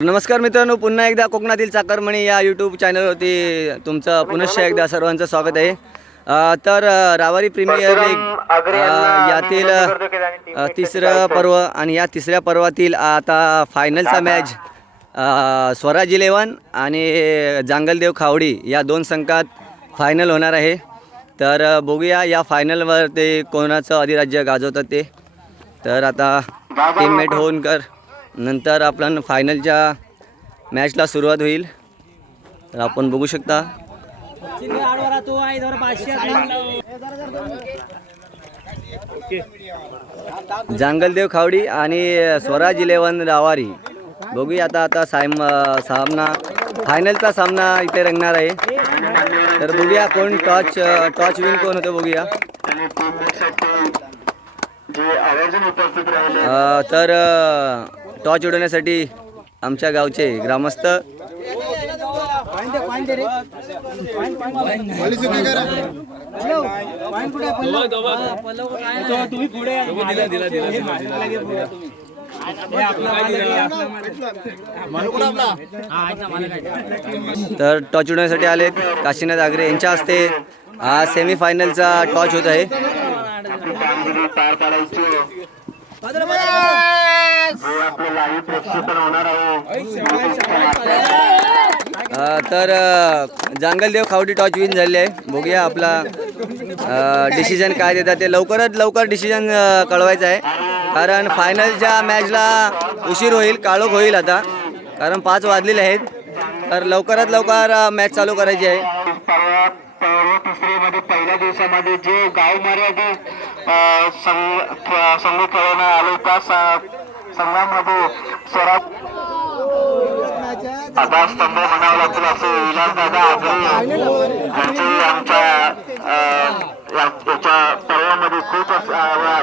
नमस्कार मित्रांनो पुन्हा एकदा कोकणातील चाकरमणी या यूट्यूब चॅनलवरती तुमचं पुनश्च एकदा सर्वांचं स्वागत आहे. अ, तर अ, रावारी प्रीमियर लीग अ, यातील अ, तिसरं पर्व आणि या तिसऱ्या पर्वातील आता फायनलचा मॅच अ, स्वराज इलेवन आणि जांगलदेव खावडी या दोन संघात फायनल होणार आहे. तर अ, बघूया या फायनलवर ते कोणाचं अधिराज्य गाजवतात ते. तर आता टीममेट होऊन कर. नंतर आपण फायनलच्या मॅचला सुरुवात होईल तर आपण बघू शकता. जांगलदेव खावडी आणि स्वराज इलेवन रावारी. बघूया आता आता सायम सामना फायनलचा सामना इथे रंगणार आहे. तर बघूया कोण टॉच टॉच विन कोण होतं बघूया. तर टॉर्च टॉच उडवण्यासाठी आमच्या गावचे ग्रामस्थ. तर टॉच उडवण्यासाठी आले काशीनाथ आगरे यांच्या हस्ते हा सेमीफायनलचा टॉच होत आहे. तर जांगलदेव खावडी टॉच विन झाले आहे. बघूया आपला डिसिजन काय देतात ते. लवकरात लवकर डिसिजन कळवायचं आहे. कारण फायनलच्या मॅचला उशीर होईल काळोख होईल आता. कारण पाच वाजलेले आहेत. तर लवकरात लवकर मॅच चालू करायची आहे. पहिल्या तिसरीमध्ये पहिल्या दिवसामध्ये जे गाव मर्यादी अं, संघ ख- आले त्या संघामध्ये स्वराज आता स्तंभ म्हणावं लागतील असे विलासदादा आगरे यांचे आमच्या याच्या पर्यामध्ये खूप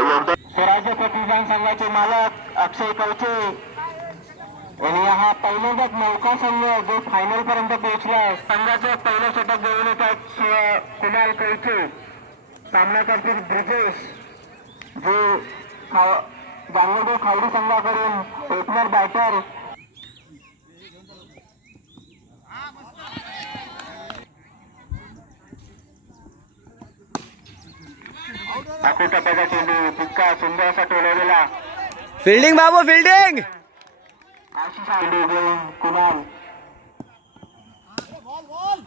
योगदान स्वराज्य प्रतिदान संघाचे मालक अक्षय कवचे. आणि हा पहिल्यांदाच नौका संघ जो फायनल पर्यंत पोहोचला संघाचं पहिलं षटक घेऊन येतात सु- कुणाल कळचे सामना करतील ब्रिजेश. जे जांगलदेव खावडी संघाकडून ओपनर बॅटर आखू टप्प्याचा चेंडू तितका सुंदर असा टोलवलेला फिल्डिंग बाबू फिल्डिंग आशिष चेंडू घेऊन कुणाल?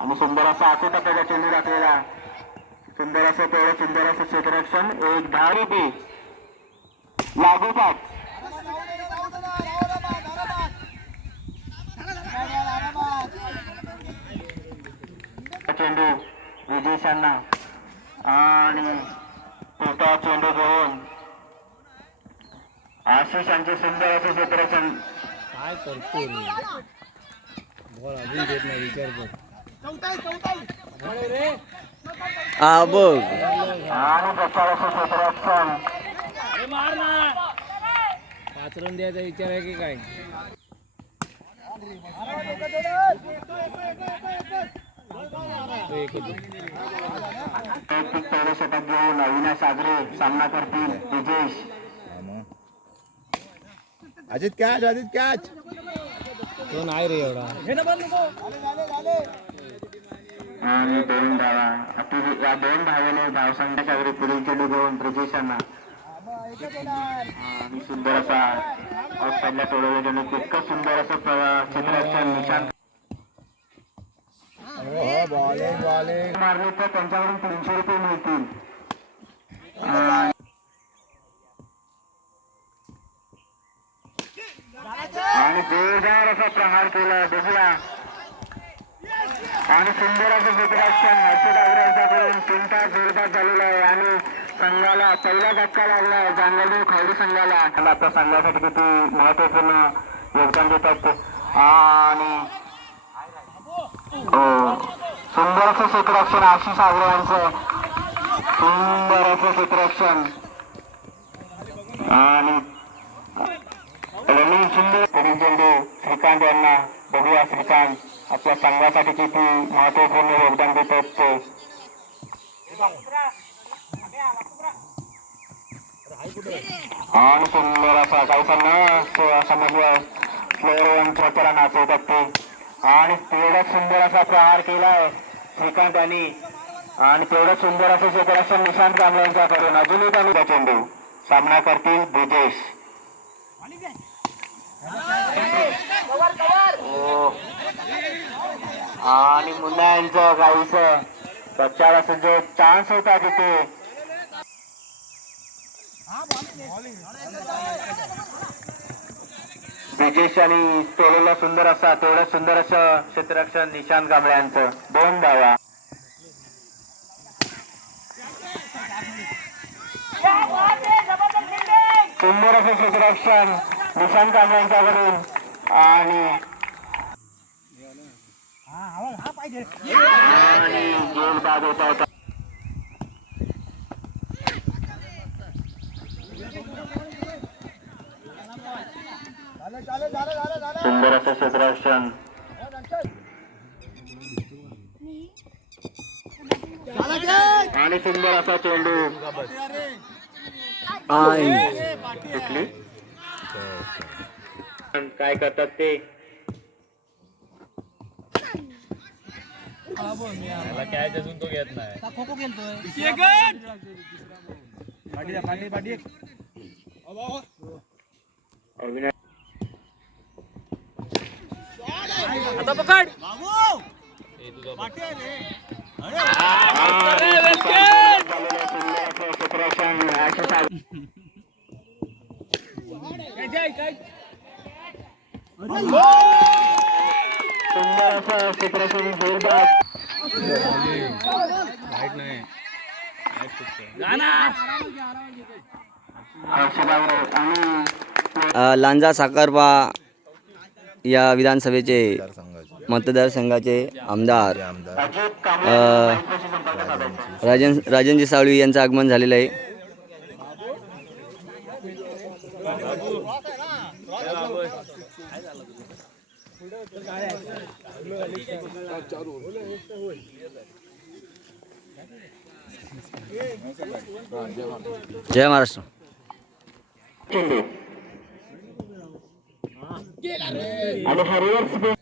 आणि सुंदर असा आखू टप्प्याचा चेंडू टाकलेला सुंदर असं तेवढं सुंदर असं क्षेत्ररक्षण. एक दहा रुपये लागोपाठ चेंडू विजयशांना. आणि तोटा चेंडू घेऊन. आशिष यांचे सुंदर असं क्षेत्ररक्षण. काय करतो रे बॉल अजून देत नाही विचार कर. हा बघ. आणि प्रचार असं क्षेत्ररक्षण पाच रन द्यायचा विचार आहे की काय घेऊन अविनाश सामना करतील विजेश अजित कॅच अजित कॅच. तो नाही रे एवढा. आणि दोन धावा अति- या दोन धावेने धावसंख्या सागरे पुढील चेंडू घेऊन ब्रिजेश आणि सुंदर असा ऑफसाईडला साईडला टोळवले इतकं सुंदर असं प्र- क्षेत्ररक्षण निशांत मारले तर त्यांच्याकडून तीनशे रुपये मिळतील. आणि जोरदार असा प्रहार केला. बघूया आणि सुंदर असं क्षेत्ररक्षण हर्षद आगरे तीन तास जोरदार झालेला आहे. आणि संघाला पहिला धक्का लागला आहे जांगलदेव खवडी संघाला. आपल्या संघासाठी किती महत्त्वपूर्ण योगदान देतात आणि हो. सुंदर असं क्षेत्ररक्षण आशिष आगरे सुंदर असं क्षेत्ररक्षण. आणि रनिंग सुंदर श्रीकांत यांना बघूया श्रीकांत आपल्या संघासाठी किती महत्त्वपूर्ण योगदान देतात ते. आणि सुंदर असा काही न समजलं. फ्लोअरवरच्या प्रकारा नाचवतात ते आणि तेवढा सुंदर असा प्रहार केलाय श्रीकांत यांनी. आणि तेवढं सुंदर असं क्षेत्ररक्षण निशांत कांबळे यांच्याकडून अजूनही त्यांनी त्या चेंडू सामना करतील ब्रिजेश. आणि मुन्ना यांचं गाईचं. बच्चा जो चान्स होता तिथे. ब्रिजेश आणि तोडलेला सुंदर असा तेवढं सुंदर असं क्षेत्ररक्षण निशांत कांबळे यांचं दोन धावा. सुंदर असं क्षेत्ररक्षण निशांत कांबळे यांच्याकडून आणि आणि गोल बाद होता होता सुंदर असं क्षेत्ररक्षण आणि सुंदर असा चेंडू. काय करतात ते? त्याला कॅच अजून तो घेत नाही अविनाश ए, तुझा क्षेत्ररक्षण अशा सा- सुंदर असं क्षेत्ररक्षण जोरदार लाइट नाही लाइट कुठचं हर्षदावर आणि अ, लांजा साखरपा या विधानसभेचे मतदारसंघाचे आमदार. आमदार राजन राजनजी साळवी यांचं आगमन झालेलं आहे. जय महाराष्ट्र चेंडू आणि हा रिव्हर्स बी-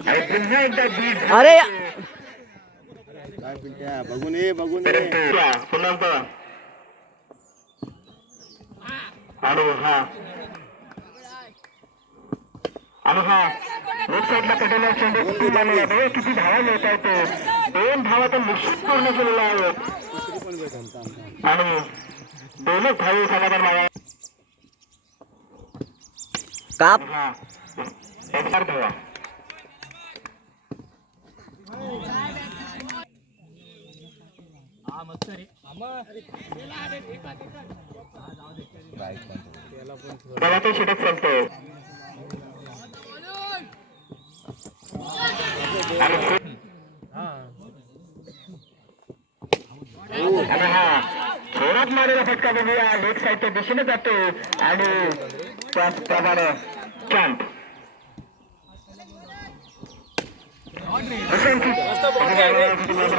आणि पुन्हा एकदा बीट अरे काय पिंट्या बघून ये बघून ये पुन्हा एकदा आणि हा आणि हा लेफ्ट साईडला पटेल चेंडू किती झालेला आहे किती धावा मिळत आहेत ते. दोन धावा तर निश्चित पूर्ण केलेल्या आहेत आणि दोनच धावे समाधान मागा काप. हा धावा. षटक संपतो आणि आणि हा जोरात बघूया लेग साईडच्या दिशेने जातो. आणि त्याचप्रमाणे कॅम्प.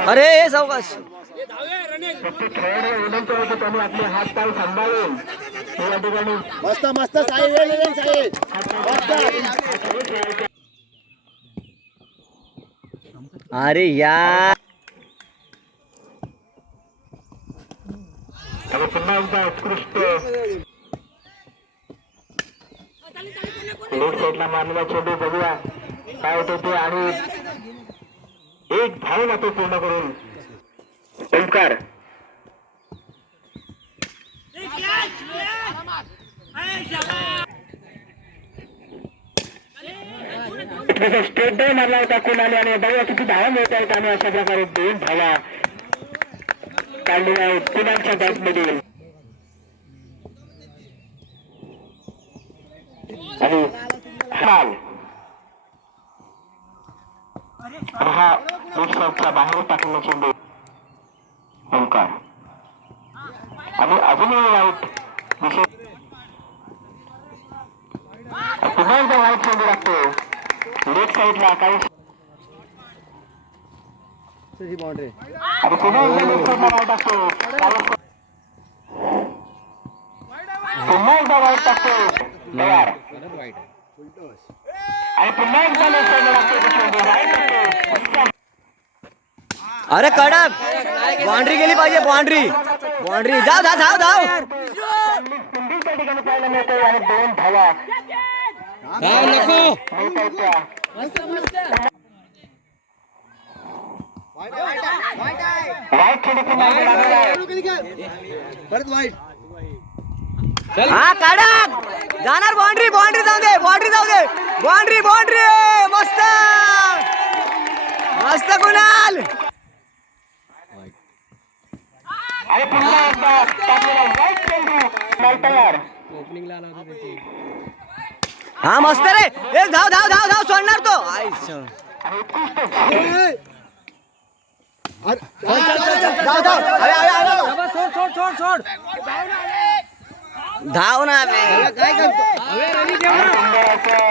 अरे सावकाश. होती त्यांनी आपले हात पाय सांभाळून या ठिकाणी मस्त मस्त साई वेळ साई मस्त अरे या उत्कृष्ट. लेफ्ट साईडला मारलेला चेंडू बघूया. काय होतं ते आणि एक धाव जातो पूर्ण करून. ओंकार. स्टेट डे मारला होता कोणाने आणि बघा किती धावा मिळत आहेत आणि अशा प्रकारे दोन धावा काढलेल्या आहेत पुण्याच्या बॅटमधील आणि हा लोकसभेच्या बाहेर टाकलेला चेंडू ओंकार आणि अजूनही आउट विषय पुन्हा एकदा वाईट लागतो लेफ्ट साईडला काही आणि पुन्हा एकदा लेफ्ट साईडला वाईट असतो पुन्हा एकदा वाईट टाकतो तयार अरे कडक बाउंड्री गेली पाहिजे बाउंड्री बाउंड्री धाव धाव धाव धाव धाव नको परत वाईट हा कडक जाणार बाउंड्री बाउंड्री जाऊ दे बाउंड्री जाऊ दे बाउंड्री बाउंड्री मस्त मस्त कुणाल आणि पुन्हा एकदा टाकलेला वाईट चेंडू तयार ओपनिंगला आला होता हा मस्त रे ए धाव धाव धाव धाव सोडणार तो श- धाव धाव अरे, अरे, अरे. सोड सोड सोड सोड धाव ना बे. काय करतो हवे रवी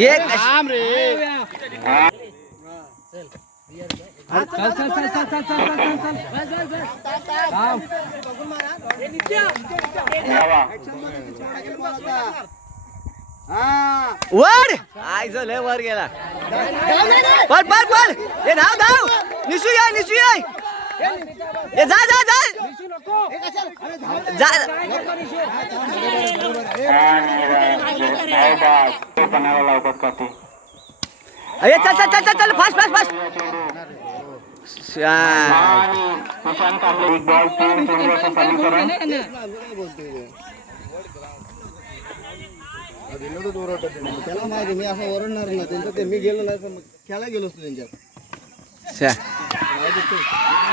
ये कश- थांब रे चल चल चल चल चल चल चल चल चल थांब. वर आई जो लय वर गेला पळ पळ पळ ए धाव धाव निसू या निसू या এ যা যা যা যা আরে চল চল চল চল ফাস্ট ফাস্ট ফাস্ট त्याला माहिती मी असं ओरडणार ना त्यांचं ते मी गेलो नाही तर मग खेळायला गेलो असतो त्यांच्यात